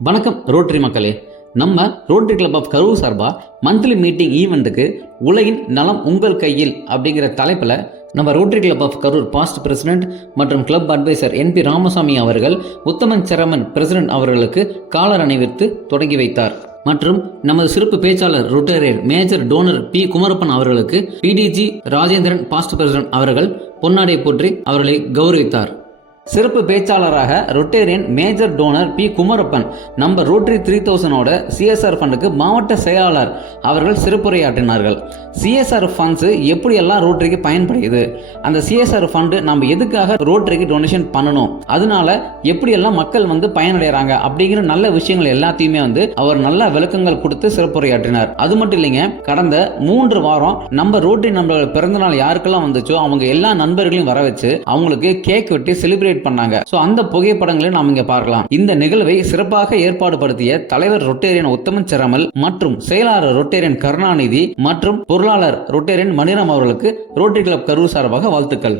வணக்கம் ரோட்டரி மக்களே. நம்ம ரோட்டரி கிளப் ஆஃப் கரூர் சார்பா மந்த்லி மீட்டிங் ஈவெண்ட்டுக்கு உலகின் நலம் உங்கள் கையில் அப்படிங்கிற தலைப்பில் நம்ம rotary club of Karur past president மற்றும் கிளப் அட்வைசர் NP ராமசாமி அவர்கள் உத்தமன் செரமன் பிரசிடென்ட் அவர்களுக்கு காலர் அணிவித்து தொடங்கி வைத்தார். மற்றும் நமது சிறப்பு பேச்சாளர் Rotarian major toner P Kumarappan அவர்களுக்கு PDG ராஜேந்திரன் பாஸ்ட் பிரசிடென்ட் அவர்கள் பொன்னாடை போற்றி அவர்களை கௌரவித்தார். சிறப்பு பேச்சாளராக Rotarian major toner P Kumarappan நம்ம ரோட்டரி 3000ஓட CSR ஃபண்டுக்கு மாவட்ட செயலாளர் அவர்கள் சிறப்புரையாற்றினார்கள். CSR ஃபண்ட்ஸ் எப்படியெல்லாம் ரோட்டரிக்கு பயன்படுகிறது, அந்த CSR ஃபண்டு நம்ம எதுக்காக ரோட்டரிக்கு டொனேஷன் பண்ணணும், அதனால எப்படியெல்லாம் மக்கள் பயனடைகிறாங்க அப்படிங்கிற நல்ல விஷயங்கள் எல்லாத்தையுமே அவர் நல்ல விளக்கங்கள் கொடுத்து சிறப்புரையாற்றினார். அது மட்டும் இல்லைங்க, கடந்த 3 வாரம் நம்ம ரோட்டரி நண்பர்கள் பிறந்தநாள் யாருக்கெல்லாம் வந்துச்சோ அவங்க எல்லா நண்பர்களையும் வர வச்சு அவங்களுக்கு கேக் வெட்டி செலிப்ரேட் பண்ணாங்க. சோ அந்த புகைப்படங்களை நாம் இங்க பார்க்கலாம். இந்த நிகழ்வை சிறப்பாக ஏற்பாடு படுத்திய தலைவர் ரொட்டேரியன் உத்தமன் செரமல் மற்றும் செயலாளர் ரொட்டேரியன் கருணாநிதி மற்றும் பொருளாளர் ரொட்டேரியன் மணிராம் அவர்களுக்கு ரோட்டரி கிளப் கரூர் சார்பாக வாழ்த்துக்கள்.